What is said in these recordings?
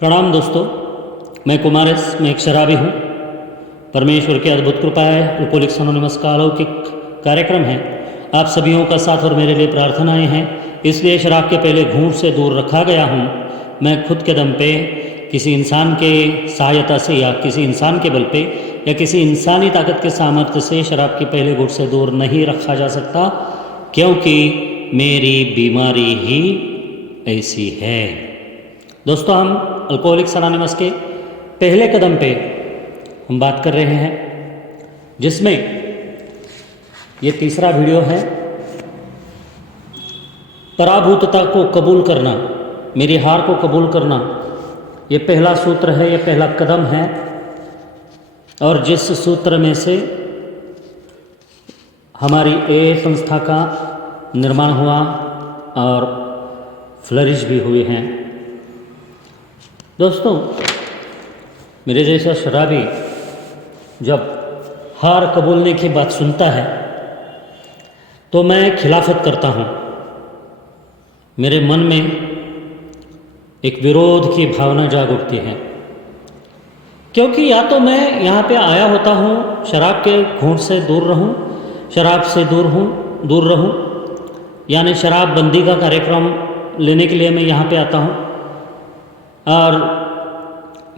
प्रणाम दोस्तों, मैं कुमारेश, मैं एक शराबी हूँ। परमेश्वर की अद्भुत कृपा है। अल्कोहलिक्स एनोनिमस का अलौकिक कार्यक्रम है। आप सभीयों का साथ और मेरे लिए प्रार्थनाएं हैं, इसलिए शराब के पहले घूंट से दूर रखा गया हूँ। मैं खुद के दम पे, किसी इंसान के सहायता से या किसी इंसान के बल पे या किसी इंसानी ताकत के सामर्थ्य से शराब के पहले घूंट से दूर नहीं रखा जा सकता, क्योंकि मेरी बीमारी ही ऐसी है। दोस्तों, हम अल्कोहलिक्स एनोनिमस के पहले कदम पे हम बात कर रहे हैं, जिसमें ये तीसरा वीडियो है। पराभूतता को कबूल करना, मेरी हार को कबूल करना, ये पहला सूत्र है, ये पहला कदम है। और जिस सूत्र में से हमारी ए संस्था का निर्माण हुआ और फ्लरिश भी हुए हैं। दोस्तों, मेरे जैसा शराबी जब हार कबूलने की बात सुनता है तो मैं खिलाफत करता हूँ। मेरे मन में एक विरोध की भावना जाग उठती है, क्योंकि या तो मैं यहाँ पे आया होता हूँ शराब के घूंट से दूर रहूँ, शराब से दूर रहूँ, यानी शराब बंदी का कार्यक्रम लेने के लिए मैं यहाँ पे आता हूँ। और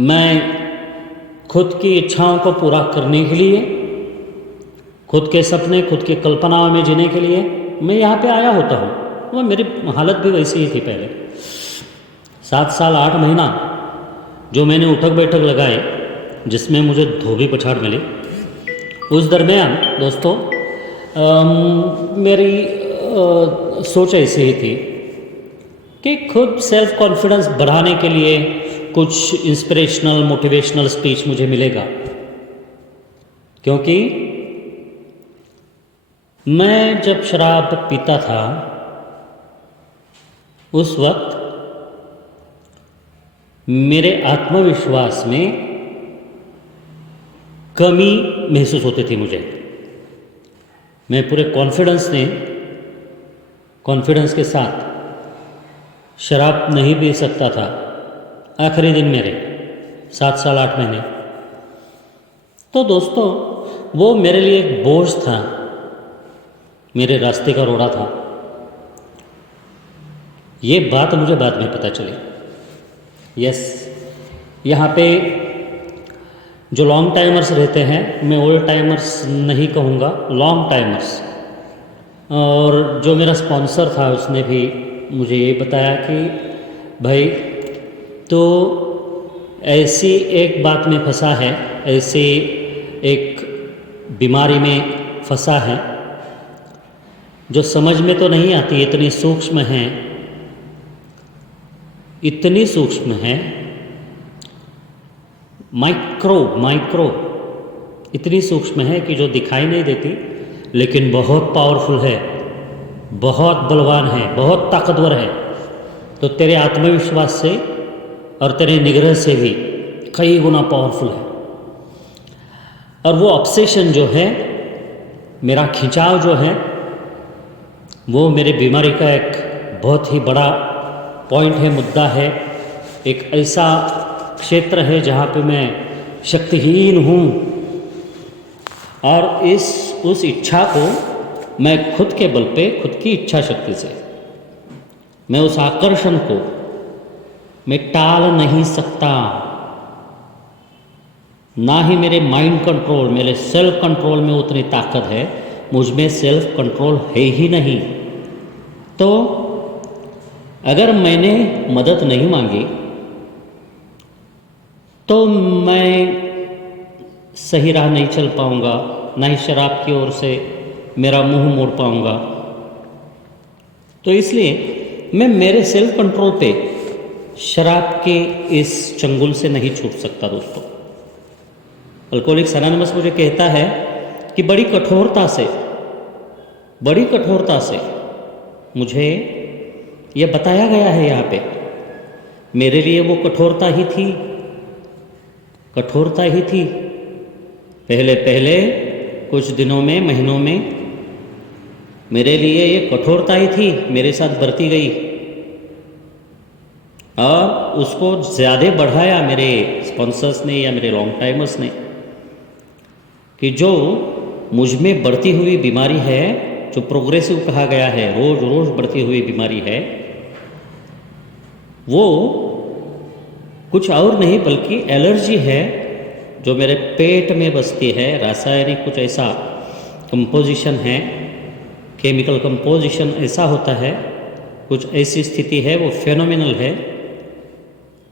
मैं खुद की इच्छाओं को पूरा करने के लिए, खुद के सपने, खुद की कल्पनाओं में जीने के लिए मैं यहाँ पे आया होता हूँ। वह मेरी हालत भी वैसी ही थी पहले। 7 साल 8 महीना जो मैंने उठक बैठक लगाए, जिसमें मुझे धोबी पछाड़ मिली, उस दरमियान दोस्तों मेरी सोच ऐसी ही थी कि खुद सेल्फ कॉन्फिडेंस बढ़ाने के लिए कुछ इंस्पिरेशनल मोटिवेशनल स्पीच मुझे मिलेगा। क्योंकि मैं जब शराब पीता था उस वक्त मेरे आत्मविश्वास में कमी महसूस होती थी मुझे। मैं पूरे कॉन्फिडेंस के साथ शराब नहीं पी सकता था। आखिरी दिन मेरे 7 साल 8 महीने। तो दोस्तों, वो मेरे लिए एक बोझ था, मेरे रास्ते का रोड़ा था। ये बात मुझे बाद में पता चली। यस, यहाँ पे जो लॉन्ग टाइमर्स रहते हैं, मैं ओल्ड टाइमर्स नहीं कहूँगा, लॉन्ग टाइमर्स, और जो मेरा स्पॉन्सर था उसने भी मुझे ये बताया कि भाई तो ऐसी एक बात में फंसा है, ऐसी एक बीमारी में फंसा है जो समझ में तो नहीं आती, इतनी सूक्ष्म है, इतनी सूक्ष्म है, माइक्रो इतनी सूक्ष्म है कि जो दिखाई नहीं देती, लेकिन बहुत पावरफुल है, बहुत बलवान है, बहुत ताकतवर है। तो तेरे आत्मविश्वास से और तेरे निग्रह से भी कई गुना पावरफुल है। और वो ऑब्सेशन जो है, मेरा खिंचाव जो है, वो मेरी बीमारी का एक बहुत ही बड़ा पॉइंट है, मुद्दा है। एक ऐसा क्षेत्र है जहाँ पे मैं शक्तिहीन हूँ, और उस इच्छा को मैं खुद के बल पे, खुद की इच्छा शक्ति से, मैं उस आकर्षण को मैं टाल नहीं सकता। ना ही मेरे माइंड कंट्रोल, मेरे सेल्फ कंट्रोल में उतनी ताकत है, मुझ में सेल्फ कंट्रोल है ही नहीं। तो अगर मैंने मदद नहीं मांगी तो मैं सही राह नहीं चल पाऊंगा, ना ही शराब की ओर से मेरा मुंह मोड़ पाऊंगा। तो इसलिए मैं मेरे सेल्फ कंट्रोल पे शराब के इस चंगुल से नहीं छूट सकता। दोस्तों, अल्कोहलिक्स एनोनिमस मुझे कहता है कि बड़ी कठोरता से मुझे यह बताया गया है यहाँ पे। मेरे लिए वो कठोरता ही थी। पहले कुछ दिनों में, महीनों में मेरे लिए ये कठोरता ही थी, मेरे साथ बरती गई। और उसको ज़्यादा बढ़ाया मेरे स्पॉन्सर्स ने या मेरे लॉन्ग टाइमर्स ने कि जो मुझ में बढ़ती हुई बीमारी है, जो प्रोग्रेसिव कहा गया है, रोज़ रोज़ बढ़ती हुई बीमारी है, वो कुछ और नहीं बल्कि एलर्जी है जो मेरे पेट में बसती है। रासायनिक कुछ ऐसा कंपोजिशन है, केमिकल कंपोजिशन ऐसा होता है, कुछ ऐसी स्थिति है, वो फेनोमिनल है,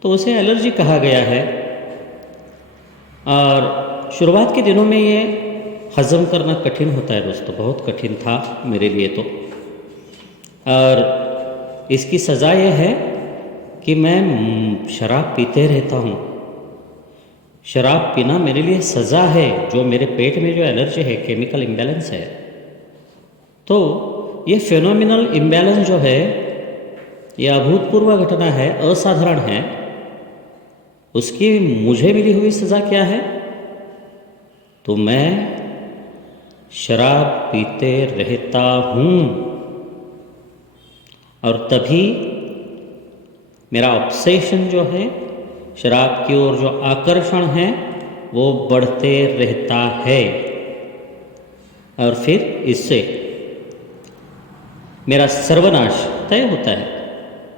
तो उसे एलर्जी कहा गया है। और शुरुआत के दिनों में ये हज़म करना कठिन होता है दोस्तों, बहुत कठिन था मेरे लिए तो। और इसकी सज़ा यह है कि मैं शराब पीते रहता हूँ। शराब पीना मेरे लिए सज़ा है, जो मेरे पेट में जो एलर्जी है, केमिकल इम्बैलेंस है। तो ये फेनोमिनल इम्बैलेंस जो है, ये अभूतपूर्व घटना है, असाधारण है। उसकी मुझे मिली हुई सज़ा क्या है? तो मैं शराब पीते रहता हूँ और तभी मेरा ऑब्सेशन जो है, शराब की ओर जो आकर्षण है, वो बढ़ते रहता है और फिर इससे मेरा सर्वनाश तय होता है,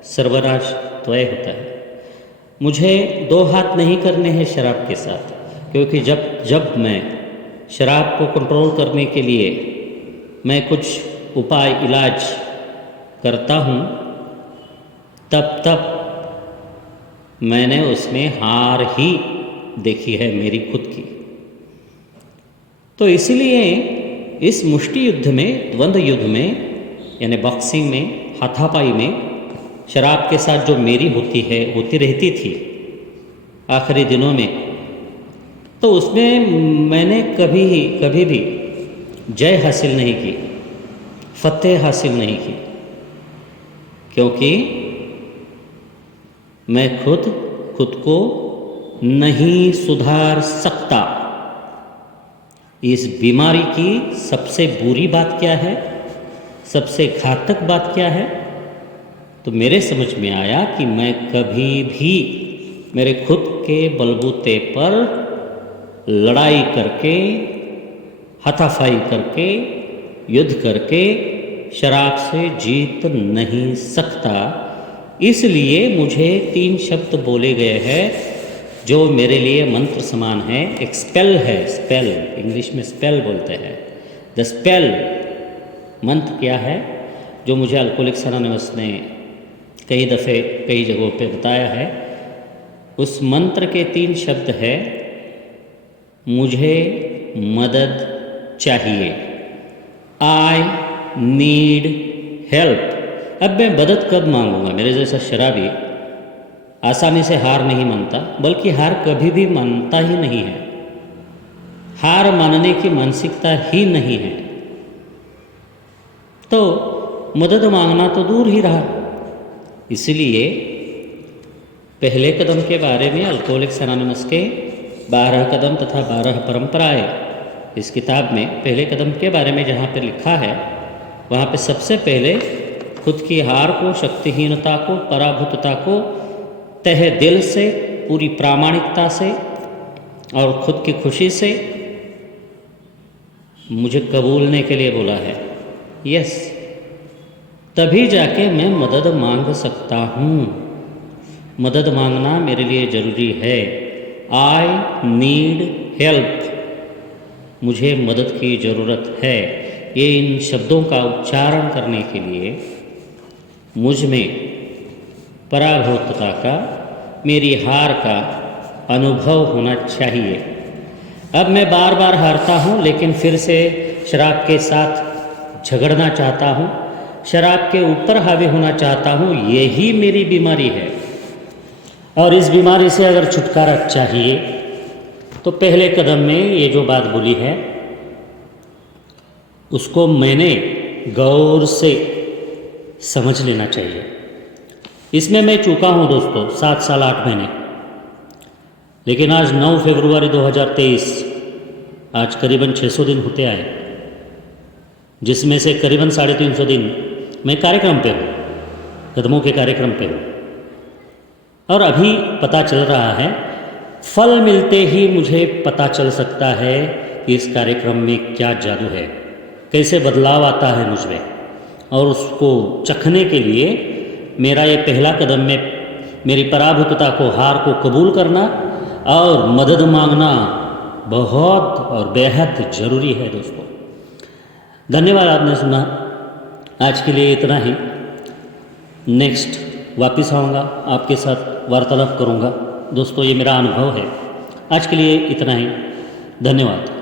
सर्वनाश तय होता है। मुझे दो हाथ नहीं करने हैं शराब के साथ, क्योंकि जब मैं शराब को कंट्रोल करने के लिए मैं कुछ उपाय इलाज करता हूँ, तब मैंने उसमें हार ही देखी है मेरी खुद की। तो इसलिए इस मुष्टि युद्ध में, द्वंद्व युद्ध में, यानी बॉक्सिंग में, हाथापाई में शराब के साथ जो मेरी होती रहती थी आखिरी दिनों में, तो उसमें मैंने कभी भी जय हासिल नहीं की, फतेह हासिल नहीं की, क्योंकि मैं खुद को नहीं सुधार सकता। इस बीमारी की सबसे बुरी बात क्या है, सबसे घातक बात क्या है? तो मेरे समझ में आया कि मैं कभी भी मेरे खुद के बलबूते पर लड़ाई करके, हाथापाई करके, युद्ध करके शराब से जीत नहीं सकता। इसलिए मुझे 3 शब्द बोले गए हैं जो मेरे लिए मंत्र समान है। एक स्पेल है, स्पेल, इंग्लिश में स्पेल बोलते हैं। द स्पेल मंत्र क्या है, जो मुझे अल्कोहलिक्स एनोनिमस ने कई दफ़े कई जगहों पे बताया है। उस मंत्र के 3 शब्द है, मुझे मदद चाहिए, आई नीड हेल्प। अब मैं मदद कब मांगूंगा? मेरे जैसा शराबी आसानी से हार नहीं मानता, बल्कि हार कभी भी मानता ही नहीं है। हार मानने की मानसिकता ही नहीं है, तो मदद मांगना तो दूर ही रहा। इसलिए पहले कदम के बारे में अल्कोहलिक्स एनोनिमस के 12 कदम तथा 12 परंपराएं, इस किताब में पहले कदम के बारे में जहाँ पे लिखा है, वहाँ पे सबसे पहले खुद की हार को, शक्तिहीनता को, पराभूतता को तहे दिल से, पूरी प्रामाणिकता से और खुद की खुशी से मुझे कबूलने के लिए बोला है। यस, तभी जाके मैं मदद मांग सकता हूँ। मदद मांगना मेरे लिए ज़रूरी है। आई नीड हेल्प, मुझे मदद की ज़रूरत है। ये इन शब्दों का उच्चारण करने के लिए मुझ में पराभूतता का, मेरी हार का अनुभव होना चाहिए। अब मैं बार बार हारता हूँ, लेकिन फिर से शराब के साथ झगड़ना चाहता हूँ, शराब के ऊपर हावी होना चाहता हूँ। यही मेरी बीमारी है। और इस बीमारी से अगर छुटकारा चाहिए तो पहले कदम में ये जो बात बोली है, उसको मैंने गौर से समझ लेना चाहिए। इसमें मैं चूका हूँ दोस्तों 7 साल 8 महीने, लेकिन आज 9 फरवरी 2023, आज करीबन 600 दिन होते आए, जिसमें से करीबन 350 दिन मैं कार्यक्रम पे हूँ, कदमों के कार्यक्रम पे हूँ। और अभी पता चल रहा है, फल मिलते ही मुझे पता चल सकता है कि इस कार्यक्रम में क्या जादू है, कैसे बदलाव आता है मुझ में। और उसको चखने के लिए मेरा ये पहला कदम में मेरी पराभूतता को, हार को कबूल करना और मदद मांगना बहुत और बेहद ज़रूरी है दोस्तों। धन्यवाद, आपने सुना। आज के लिए इतना ही। नेक्स्ट वापस आऊँगा, आपके साथ वार्तालाप करूँगा दोस्तों, ये मेरा अनुभव है। आज के लिए इतना ही। धन्यवाद।